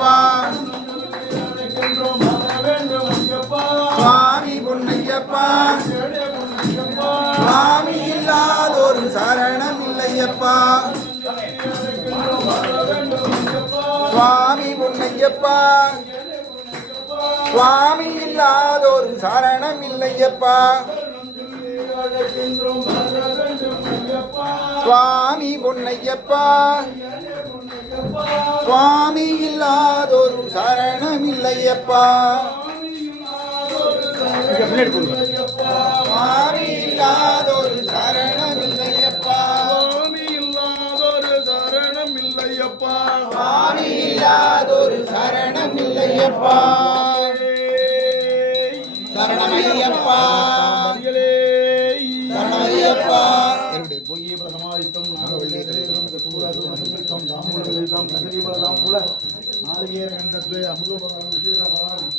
சரணமையப்பா சுவாமி பொன்னையப்பா சுவாமி இல்லாதொரு சரணம் இல்லையப்பா சுவாமி பொன்னையப்பா சுவாமி இல்லாதொரு சரணம் இல்லையப்பா சுவாமி பொன்னையப்பா சுவாமி இல்லாதொரு சரணம் இல்லையப்பா சுவாமி இல்லாதொரு சரணம் இல்லையப்பா சுவாமி இல்லாதொரு சரணம் இல்லையப்பா சரணமையப்பா சரணமையப்பா பொய்யே பிரசமாதித்தம் நாளிகேர கண்டத்வே அமுதோபகாரம் விசேஷபகாரம்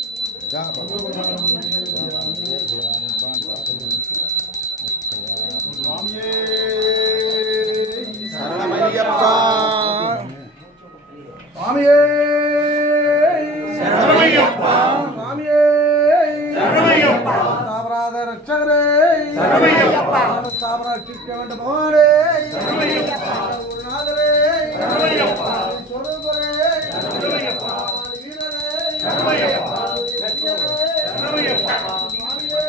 சுவாமியே சரணமையப்பா சுவாமியே சரணமையப்பா சுவாமியே சரணமையப்பா சாவராத ரட்சகரே சரணமையப்பா சாவராட்சிக்க வேண்ட பகவானே சரணமையப்பா குருநாதரே சரணமையப்பா சொருபரே சரணமையப்பா வீரரே சரணமையப்பா சரணமையப்பா சுவாமியே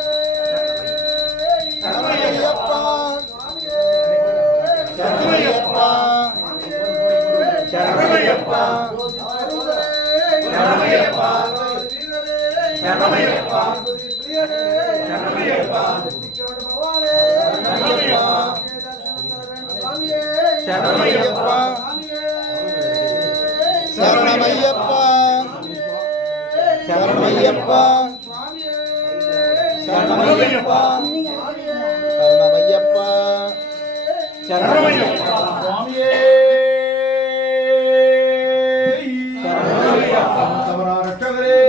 சரணமையப்பா சுவாமியே சரணமையப்பா சரணமையப்பா சரணமையப்பா வீரரே சரணமையப்பா சரணமையப்பா பகவானே சரணமையப்பா சரணமையப்பா சரணமையப்பா சரணமையப்பா சரணமையப்பா சரணமையப்பா சுவாமியே சரணமையப்பா சரணரட்சகரே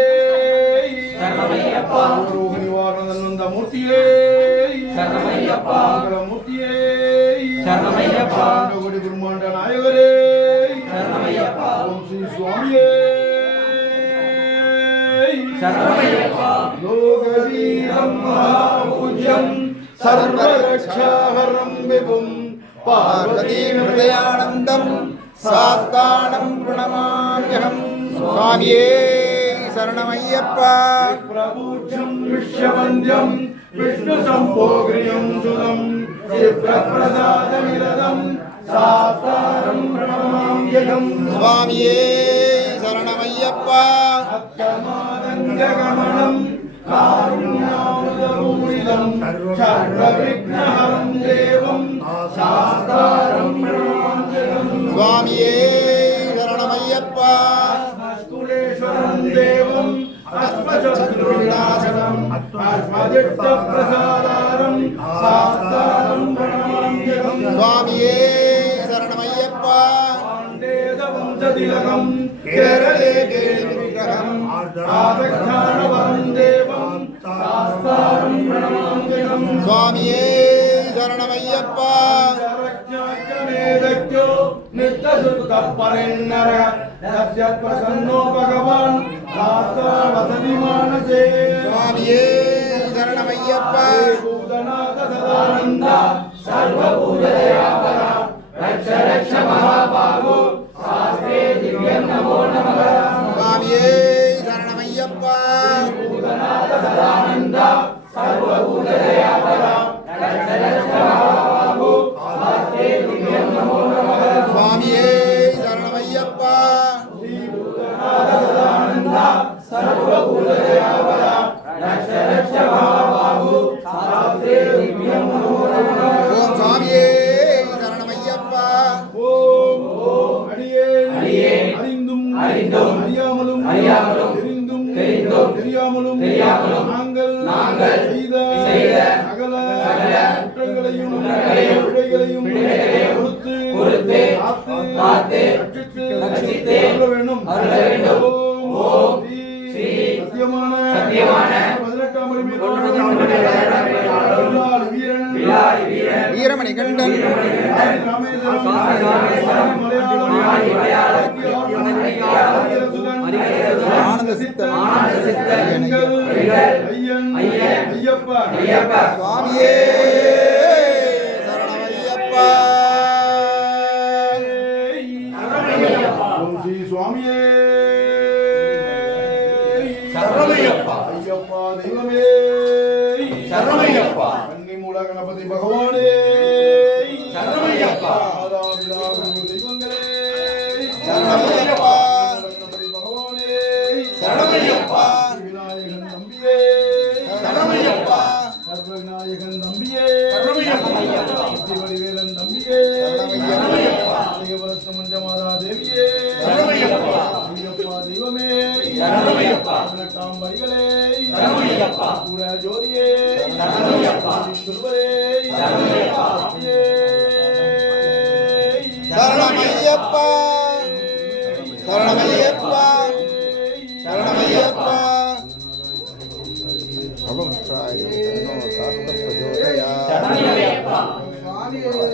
சரணமையப்பா ரோக நிவாரண மூர்த்தியே சரணமையப்பா மூர்த்தியே சரணமையப்பா கோடி குருமாண்ட நாயகரே சரணமையப்பா ஓம் ஸ்ரீ சுவாமியே சரணமையப்பா லோகவீரம் மகாபூஜ்யம் சர்வரக்ஷாஹரம் விபும் பார்வதி ஹிருதயானந்தம் சாஸ்தானம் பிரணமாம்யஹம் சுவாமியே சரணமையப்பா பிரபூஜ்யம் விஸ்வவந்தியம் விஷ்ணு சம்போக்ரியம் சுதம் சிவப்பிரசாதமிரதம் சாஸ்தாரம் பிரணமாம்யஹம் சுவாமியே சரணமையப்பா அத்தமாதங்ககமனம் காருண்யாமுதபூரிதம் சர்வவிக்னஹரம் தேவம் சாஸ்தாரம் பிரணமாம்யஹம் சுவாமியே சரணமையப்பா அஸ்மஸ்குலேஸ்வரம் தேவம் அஸ்மசத்ருவிநாசனம் அஸ்மதிஷ்டப்பிரசாதாரம் சாஸ்தாரம் பிரணமாம்யஹம் சுவாமியே சரணமையப்பா வம்சதிலகம் கேரளே கேளிவிக்கிரகம் ஆதக்ஷாணவரம் தேவம் சாஸ்தாரம் பிரணமாம்யஹம் சுவாமியே சரணமையப்பா சரக்ஞாச்சமேதக்யோ நித்தசுத்த பரின்னர தஸ்ய பிரசன்னோ பகவான் சாஸ்தா வசதி மானசே சுவாமியே சரணமையப்பா பூதநாத சதானந்த சர்வபூததயாபர ரக்ஷ ரக்ஷ மகாபாகு சாஸ்தே திவ்யம் நமோ நமः சுவாமியே சரணமையப்பா பூதநாத சதானந்த சர்வபூததயாபர ரக்ஷ ரக்ஷ மகாபாகு சாஸ்தே திவ்யம் நமோ நமः சுவாமியே சரணமையப்பா பூதநாத சதானந்த சர்வபூததயாபர ரக்ஷ ரக்ஷ மகாபாகு சாஸ்தே திவ்யம் நமோ நமः ஓம் சுவாமியே சரணமையப்பா ஓம் ஓம் அடியேன் அறிந்தும் அறியாமலும் தெரிந்தும் தெரியாமலும் நாங்கள் செய்த சகல குற்றங்களையும் பிழைகளையும் பொறுத்து காத்து ரட்சித்து அருள வேண்டும் ஓம் ஸ்ரீ சத்தியமான 18ஆம் வீரமணி கண்டன் ஆனந்த சித்தர் ஐயன் ஐயப்பா சுவாமியே சரணமையப்பா ஓம் ஸ்ரீ சுவாமியே சரணமையப்பா ஐயப்பா தெய்வமே சரணமையப்பா கன்னிமூல கணபதி பகவானே சரணமையப்பா தெய்வங்களே சரணமையப்பா கணபதி பகவானே சரணமையப்பா விநாயகன் நம்பியே சரணமையப்பா சர்வ விநாயகன் நம்பியே சரணமையப்பா வடிவேலன் நம்பியே சரணமையப்பா தேவரத்ன மஞ்சமாதா தேவியே சரணமையப்பா ஐயப்பா தெய்வமே சரணமையப்பா 18 படிகளே சரணமையப்பா பூர ஜோதியே சரணமையப்பா சுர்வரே சரணமையப்பா சரணமையப்பா சரணமையப்பா சரணமையப்பா அவம் சாய சாஸ்திர பிரஜோதயா சுவாமியே